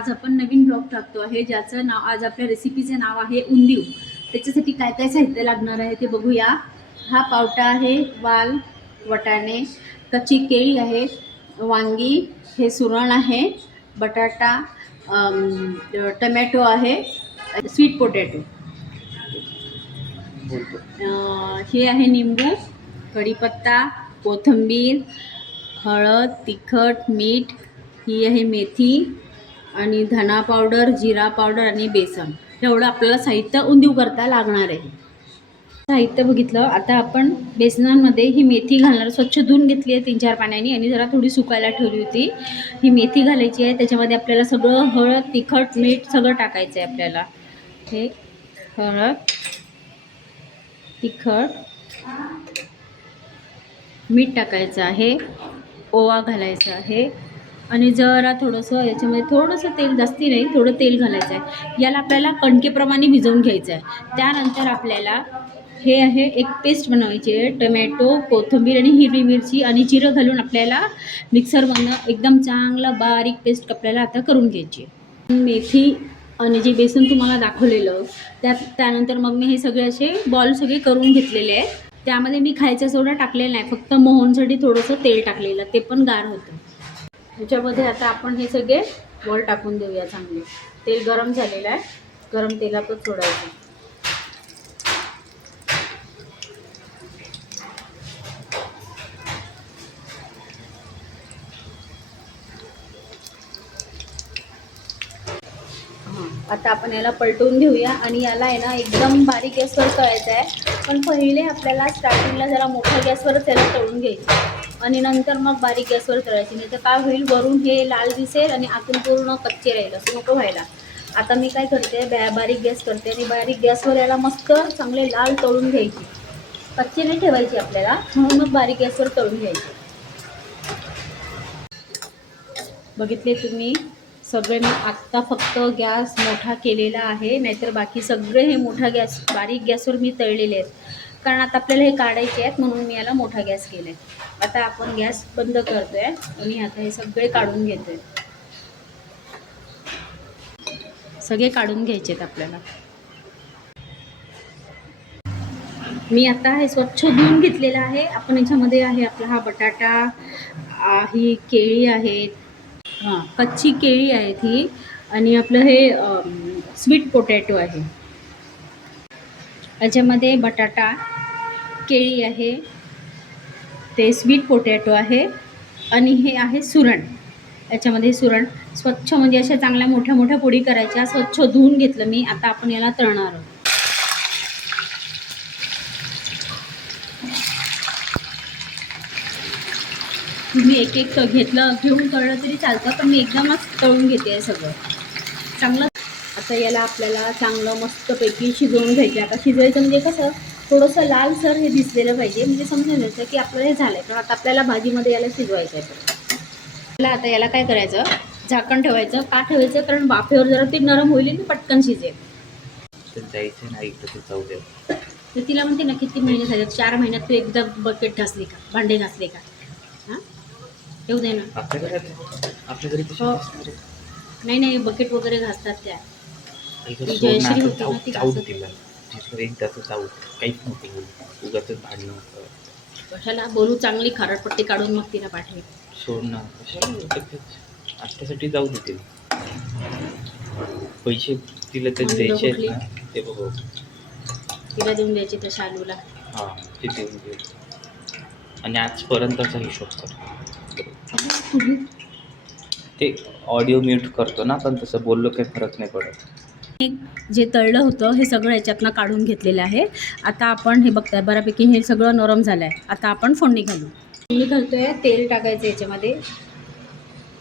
आज आपण नवीन ब्लॉग टाकतो आहे, ज्याचं नाव आज आपल्या रेसिपीचे नाव आहे उंदीव। त्याच्यासाठी काय काय साहित्य लागणार आहे ते बघूया। हा पावटा आहे, वाल, वटाणे, कच्ची केळी आहे, वांगी, हे सुरण आहे, बटाटा, टमॅटो आहे, स्वीट पोटॅटो, हे आहे निंबू, कढीपत्ता, कोथिंबीर, हळद, तिखट, मीठ, ही आहे मेथी आणि धना पावडर, जिरा पावडर आणि बेसन। एवढं आपल्याला साहित्य उंदीव करता लागणार आहे। साहित्य बघितलं। आता आपण बेसनामध्ये ही मेथी घालणार, स्वच्छ धुवून घेतली आहे 3-4 पाण्याने आणि जरा थोडी सुकायला ठेवली होती। ही मेथी घालायची आहे, त्याच्यामध्ये आपल्याला सगळं हळद, तिखट, मीठ सगळं टाकायचं आहे आपल्याला। हे हळद, तिखट, मीठ टाकायचं आहे, ओवा घालायचा आहे आणि जरा थोडंसं याच्यामध्ये थोडंसं तेल, जास्ती नाही, थोडं तेल घालायचं आहे। याला आपल्याला कणकेप्रमाणे भिजवून घ्यायचं आहे। त्यानंतर आपल्याला हे आहे एक पेस्ट बनवायची आहे, टमॅटो, कोथिंबीर आणि हिरवी मिरची आणि जिरं घालून आपल्याला मिक्सरमधनं एकदम चांगलं बारीक पेस्ट आपल्याला आता करून घ्यायची आहे। मेथी आणि जे बेसन तुम्हाला दाखवलेलं त्यानंतर मग मी हे सगळे असे बॉल सगळे करून घेतलेले आहेत। त्यामध्ये मी खायचा सोडा टाकलेला नाही, फक्त मोहनसाठी थोडंसं तेल टाकलेलं, ते पण गार होतं। ह्याच्यामध्ये आता आपण हे सगळे बॉल टाकून देऊया चांगले। तेल गरम झालेलं आहे, गरम तेलातच सोडायचं। आता आपण याला पलटवून घेऊया आणि याला आहे ना एकदम बारीक गॅसवर तळायचं आहे। पण पहिले आपल्याला स्टार्टिंगला जरा मोठ्या गॅसवरच याला तळून घ्यायचं आणि नंतर मग बारीक गॅसवर तळायची, नाही तर काय होईल, वरून हे लाल दिसेल आणि आतून पूर्ण कच्चे राहील, असं नको व्हायला। आता मी काय करते, बारीक गॅस करते आणि बारीक गॅसवर याला मस्त चांगले लाल तळून घ्यायची, कच्चे नाही ठेवायची आपल्याला, म्हणून मग बारीक गॅसवर तळून घ्यायचे। बघितले तुम्ही सगळे, मी आत्ता फक्त गॅस मोठा केलेला आहे, नाहीतर बाकी सगळे हे मोठा गॅस, बारीक गॅसवर मी तळलेले आहेत, कारण आता आपल्याला हे काढायचे आहेत, म्हणून मी याला मोठा गॅस केला आहे। आता आपण गॅस बंद करतोय आणि आता हे सगळे काढून घेतोय, सगळे काढून घ्यायचे आहेत आपल्याला। मी आता हे स्वच्छ धुवून घेतलेलं आहे। आपण याच्यामध्ये आहे आपला हा बटाटा, ही केळी आहेत, कच्ची केळी आहेत ही, आणि आपलं हे स्वीट पोटॅटो आहे। याच्यामध्ये बटाटा, केळी आहे, ते स्वीट पोटॅटो आहे आणि हे आहे सुरण। याच्यामध्ये सुरण स्वच्छ, म्हणजे अशा चांगल्या मोठ्या मोठ्या पोळी करायच्या, स्वच्छ धुवून घेतलं मी। आता आपण याला तळणार आहोत। तुम्ही एक एक घेऊन तळलं तरी चालतं, पण मी एकदमच तळून घेते आहे सगळं चांगलं। आता याला आपल्याला चांगलं मस्तपैकी शिजवून घ्यायचं। आता शिजवायचं म्हणजे कसं, थोडंसं लालसर हे दिसलेलं पाहिजे, म्हणजे समजून घ्यायचं की आपल्याला हे झालं आहे, पण आता आपल्याला भाजीमध्ये याला शिजवायचं आहे। आता याला काय करायचं, झाकण ठेवायचं। का ठेवायचं, कारण वाफेवर जरा ते नरम होईल आणि पटकन शिजेल। जायचं नाही तर जाऊ दे, तर तिला म्हणते ना, किती महिने झाले, 4 महिन्यात तू एकदा बकेट घासली का, भांडे घासले का? हां, येऊ दे ना। आपल्या घरी हो, नाही नाही, बकेट वगैरे घासतात त्या, ती सोड ना, जयश्री होती आता ना, ती जाऊ घासत तिला एकदाचं जाऊ, काहीच नको बोलू, उगाचच भांडणं होतं। कशाला बोलू, चांगली खारटपट्टी काढून मग तिला पाठवेल। सोड ना, कशाला आत्तासाठी जाऊ दे तिला, पैसे तिला तर द्यायचे आहेत ना, ते बघू, तिला देऊन द्यायचे त्या शालूला। हां, ते देऊन दे आणि आजपर्यंतचा हिशोब कर। ते ऑडिओ म्यूट करतो ना, पण तसं बोललो काही फरक नाही पडत। जे तळलं होतं हे सगळं याच्यातनं काढून घेतलेलं आहे। आता आपण हे बघताय, बऱ्यापैकी हे सगळं नरम झालं आहे। आता आपण फोडणी घालू। फोडणी घालतोय, तेल टाकायचं याच्यामध्ये,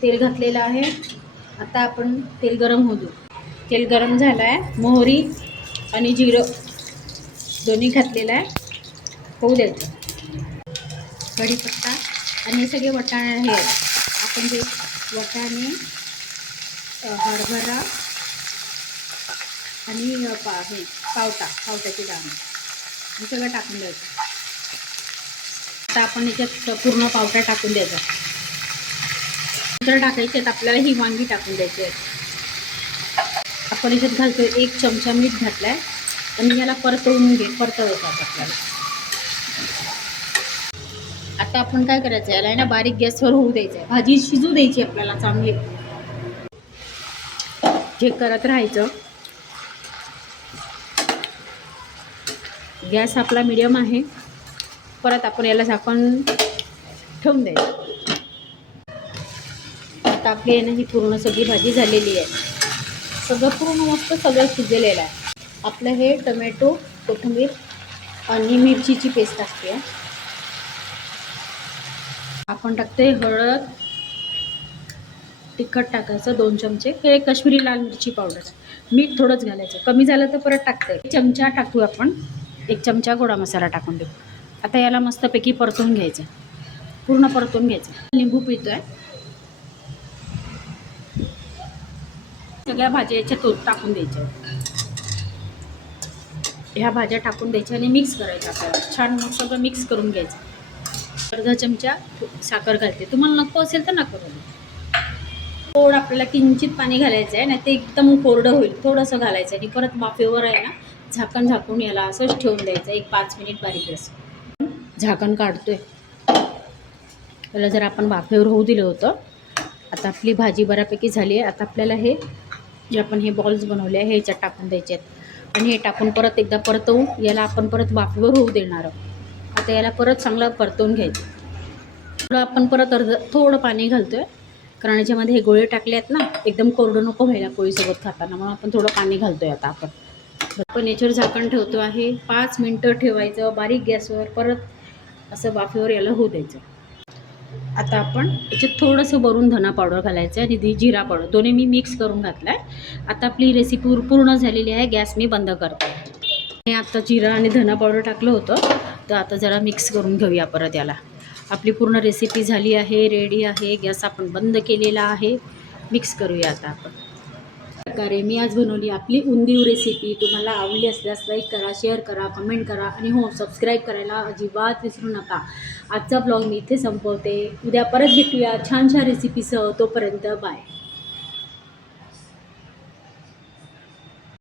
तेल घातलेलं आहे। आता आपण तेल गरम होऊ देऊ। तेल गरम झालं आहे, मोहरी आणि जिरं दोन्ही घातलेलं आहे, होऊ द्यायचं। कढीपत्ता आणि हे सगळे वटाणे आहेत, आपण जे वटाणे, हरभरा आणि हे पावट्याची डाळ हे सगळं टाकून द्यायचं। आता आपण याच्यात पूर्ण पावटा टाकून द्यायचा। नंतर टाकायचे आहेत आपल्याला ही वांगी टाकून द्यायची आहेत। आपण याच्यात घालतोय 1 चमचा मीठ घातला आहे आणि याला परतवायचं आपल्याला. आता आपण काय करायचं, याला आहे ना बारीक गॅसवर होऊ द्यायचं आहे. भाजी शिजू द्यायची आपल्याला चांगली. चेक करत राहायचं. गॅस आपला मीडियम आहे. परत आपण याला झाकण ठेवून द्यायचं. आता आपली आहे ना ही पूर्ण सगळी भाजी झालेली आहे. सगळं पूर्ण मस्त सगळं शिजलेलं आहे. आपलं हे टोमॅटो, कोथिंबीर आणि मिरचीची पेस्ट असते. आपण टाकते हळद, तिखट टाकायचं 2 चमचे. हे काश्मीरी लाल मिरची पावडर. मीठ थोडंच घालायचं, कमी झालं तर परत टाकते. 1 चमचा टाकू आपण. 1 चमचा गोडा मसाला टाकून देऊ. आता याला मस्तपैकी परतून घ्यायचं, पूर्ण परतून घ्यायचं. लिंबू पिळतोय. सगळ्या भाज्या याच्यात टाकून द्यायच्या. ह्या भाज्या टाकून द्यायच्या आणि मिक्स करायचं आपल्याला. छान मग सगळं मिक्स करून घ्यायचं. अर्धा चमचा साखर घालते, तुम्हाला नको असेल तर नका घालू. थोडं आपल्याला किंचित पाणी घालायचं आहे, नाही ते एकदम कोरडं होईल. थोडंसं घालायचं आणि परत वाफेवर आहे ना झाकण झाकून याला असंच ठेवून द्यायचं 1-5 मिनिट बारीक गॅस. झाकण काढतोय. त्याला जर आपण वाफेवर होऊ दिलं होतं. आता आपली भाजी बऱ्यापैकी झाली आहे. आता आपल्याला हे जे आपण हे बॉल्स बनवले आहे हे याच्यात टाकून द्यायचे आहेत आणि हे टाकून परत एकदा परतवू. याला आपण परत वाफेवर होऊ देणार आहोत. आता याला परत चांगलं परतवून घ्यायचं. थोडं आपण परत थोडं पाणी घालतोय, कारण याच्यामध्ये हे गोळे टाकले आहेत ना, एकदम कोरडं नको व्हायला पोळीसोबत खाताना, म्हणून आपण थोडं पाणी घालतोय. आता आपण याच्यावर झाकण ठेवतो आहे. 5 मिनटं ठेवायचं बारीक गॅसवर. परत असं वाफेवर याला होऊ द्यायचं. आता आपण याच्यात थोडंसं वरून धना पावडर घालायचं आणि जिरा पावडर दोन्ही मी मिक्स करून घातलं आहे. आता आपली रेसिपी पूर्ण झालेली आहे. गॅस मी बंद करते. हे आता जिरा आणि धना पावडर टाकलं होतं, तर आता जरा मिक्स करून घेऊया परत याला. आपली पूर्ण रेसिपी झाली आहे, रेडी आहे. गॅस आपण बंद केलेला आहे. मिक्स करूया आता आपण. प्रकारे मी आज बनवली आपली उंदीव रेसिपी. तुम्हाला आवडली असल्यास लाईक करा, शेअर करा, कमेंट करा आणि हो सबस्क्राईब करायला अजिबात विसरू नका. आजचा ब्लॉग मी इथे संपवते. उद्या परत भेटूया छान छान रेसिपीसह. तोपर्यंत बाय.